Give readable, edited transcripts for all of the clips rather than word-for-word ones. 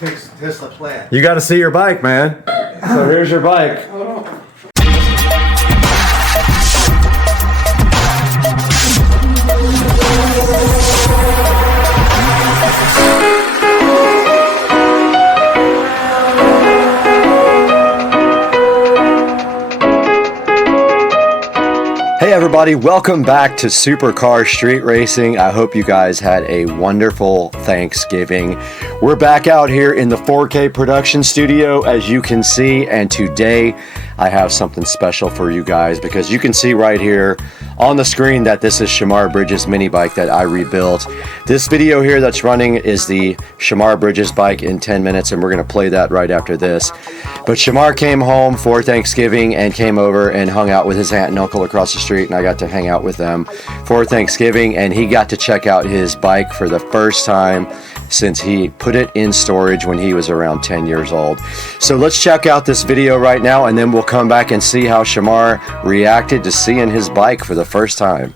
Here's the plan. You got to see your bike, man. So here's your bike. Hey everybody, welcome back to Supercar Street Racing. I hope you guys had a wonderful Thanksgiving. We're back out here in the 4K production studio, as you can see, and today I have something special for you guys because you can see right here on the screen that this is Shemar Bridges mini bike that I rebuilt. This video here that's running is the Shemar Bridges bike in 10 minutes, and we're going to play that right after this. But Shemar came home for Thanksgiving and came over and hung out with his aunt and uncle across the street, and I got to hang out with them for Thanksgiving, and he got to check out his bike for the first time since he put it in storage when he was around 10 years old. So let's check out this video right now, and then we'll come back and see how Shemar reacted to seeing his bike for the first time.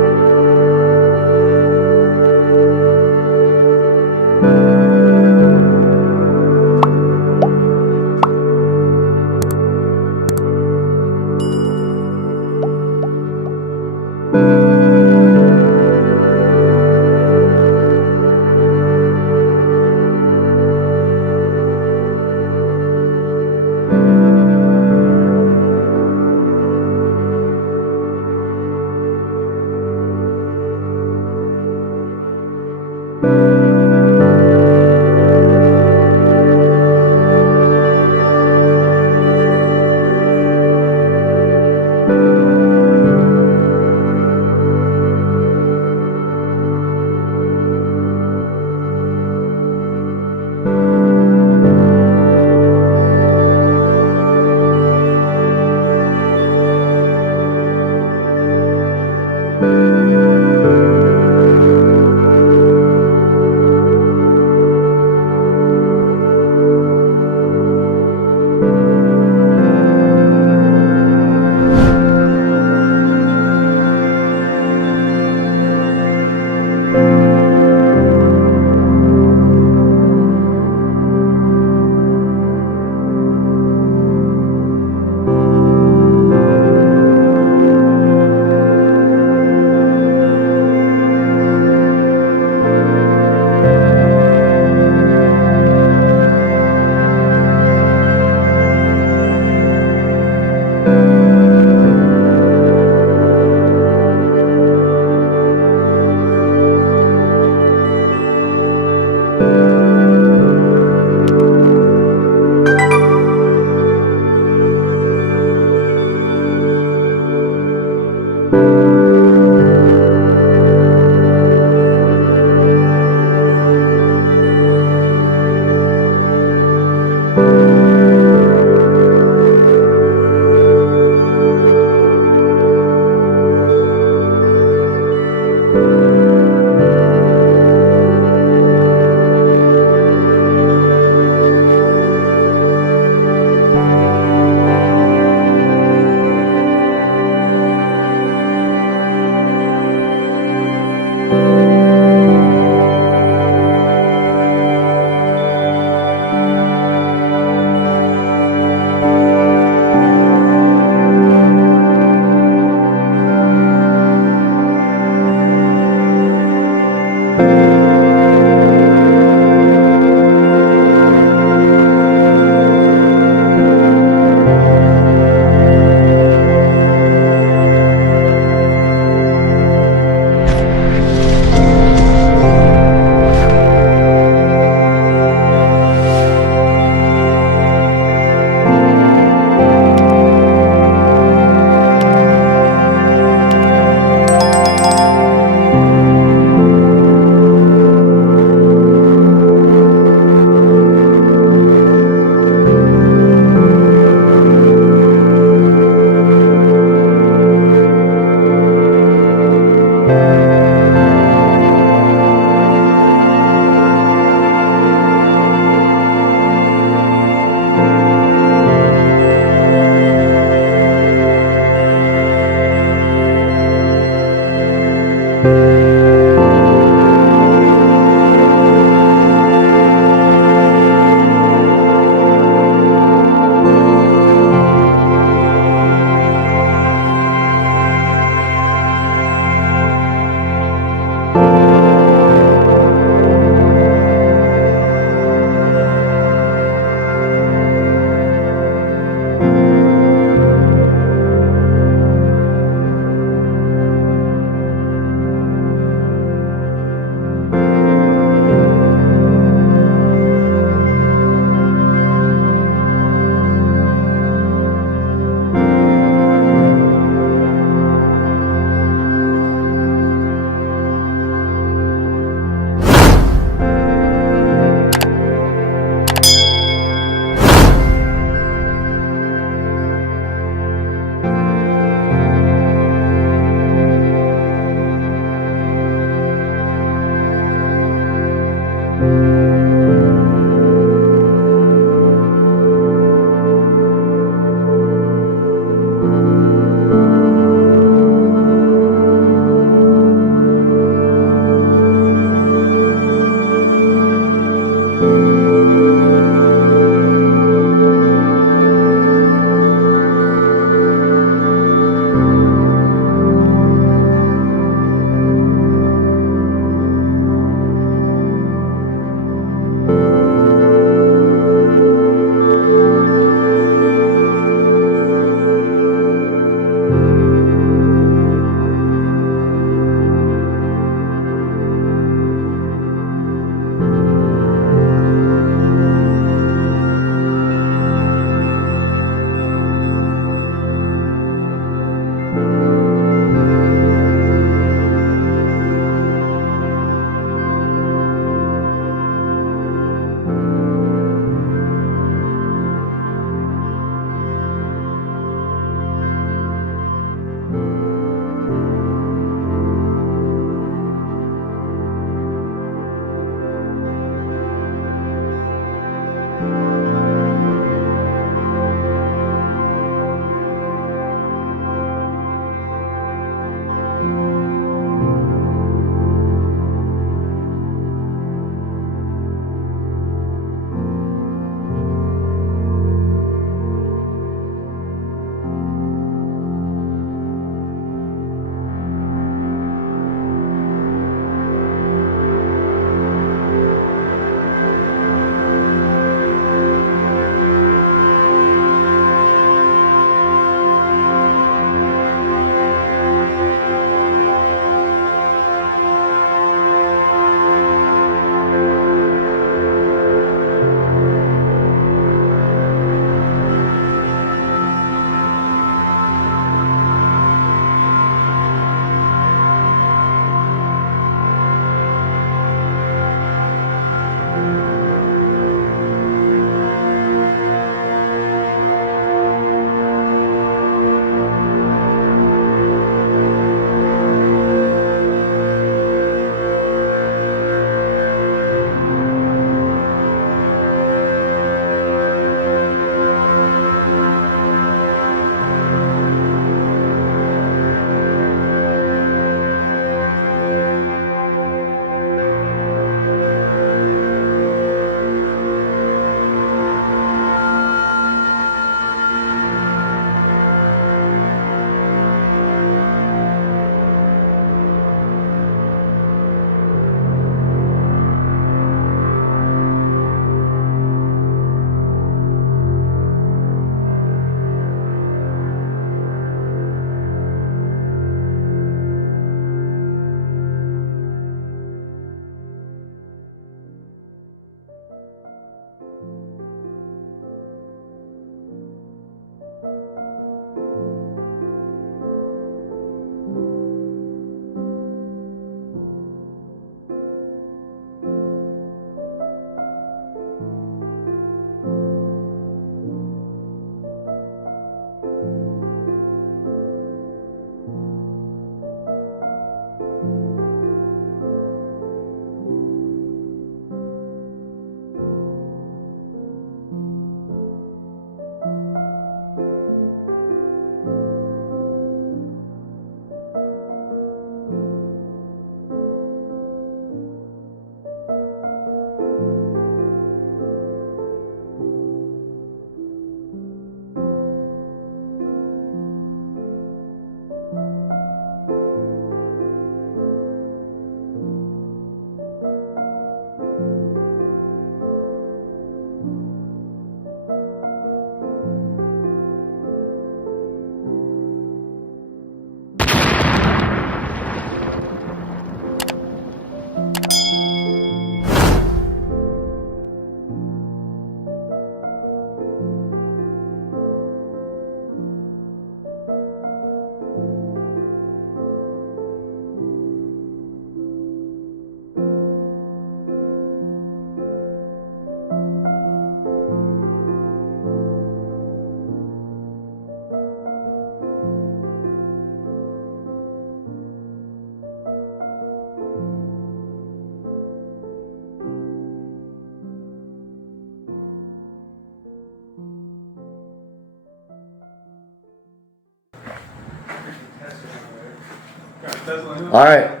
All right.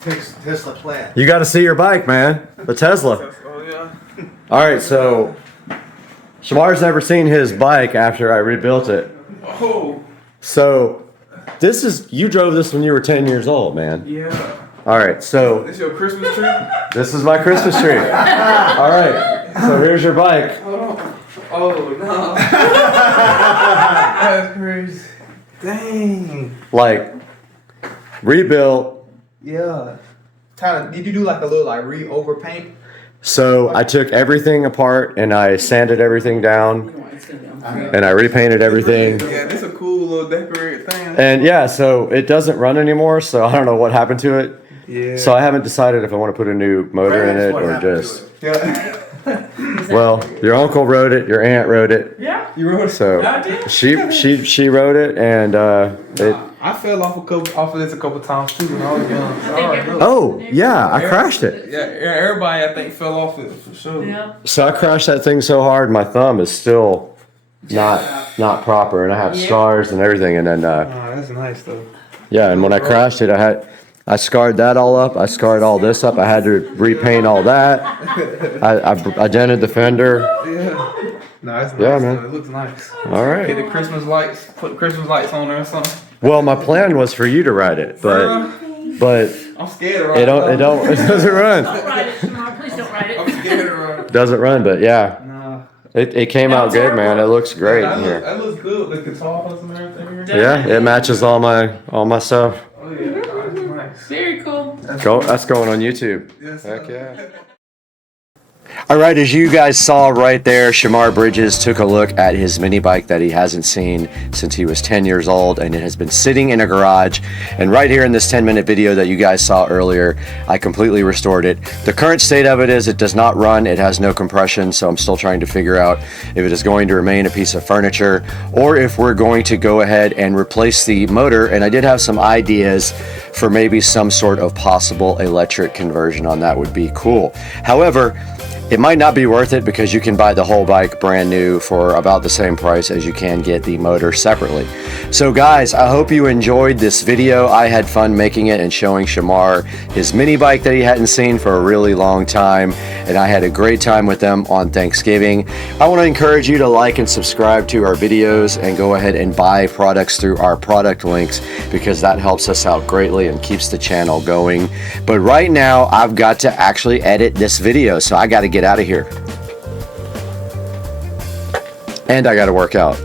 Tesla plant. You got to see your bike, man. The Tesla. Oh, yeah. All right, so Shemar's never seen his bike after I rebuilt it. Oh. So you drove this when you were 10 years old, man. Yeah. All right, so This your Christmas tree? this is my Christmas tree. All right, so here's your bike. Oh, no. That's crazy. Dang. Like, rebuilt. Yeah. Tyler, did you do like a little like overpaint? So I took everything apart and I sanded everything down and I repainted everything. Yeah, this is a cool little decorated thing. And yeah, so it doesn't run anymore, so I don't know what happened to it. Yeah. So I haven't decided if I want to put a new motor in it or just. Yeah. Well, your uncle rode it, your aunt rode it. Yeah. You rode it? So I did. she rode it and it. I fell off of this a couple times too when I was young. Sorry, look. Oh yeah, I crashed it. Yeah, everybody I think fell off it for sure. Yeah. So I crashed that thing so hard, my thumb is still not proper, and I have scars and everything. And then Oh, that's nice though. yeah, and when I crashed it, I scarred that all up. I scarred all this up. I had to repaint all that. I dented the fender. Yeah. No, it's nice. Yeah, man. Though. It looks nice. All right. Get the Christmas lights. Put Christmas lights on there or something. Well, my plan was for you to ride it, but I'm scared to ride it doesn't run. Don't ride it, Shemar. Please don't ride I'm it. scared to ride. Doesn't run, but yeah, Nah. it came out good, man. It looks great in here. That looks good. The guitars and everything. Yeah, it matches all my stuff. Oh yeah, that's nice. Very cool. That's going on YouTube. Yes, Heck yeah. All right, as you guys saw right there, Shemar Bridges took a look at his mini bike that he hasn't seen since he was 10 years old, and it has been sitting in a garage. And right here in this 10-minute video that you guys saw earlier, I completely restored it. The current state of it is it does not run, it has no compression, so I'm still trying to figure out if it is going to remain a piece of furniture or if we're going to go ahead and replace the motor. And I did have some ideas for maybe some sort of possible electric conversion on that. Would be cool. However, it might not be worth it because you can buy the whole bike brand new for about the same price as you can get the motor separately. So guys, I hope you enjoyed this video. I had fun making it and showing Shemar his mini bike that he hadn't seen for a really long time, and I had a great time with them on Thanksgiving. I want to encourage you to like and subscribe to our videos and go ahead and buy products through our product links because that helps us out greatly and keeps the channel going. But right now I've got to actually edit this video, so I got to get out of here. And I got to work out.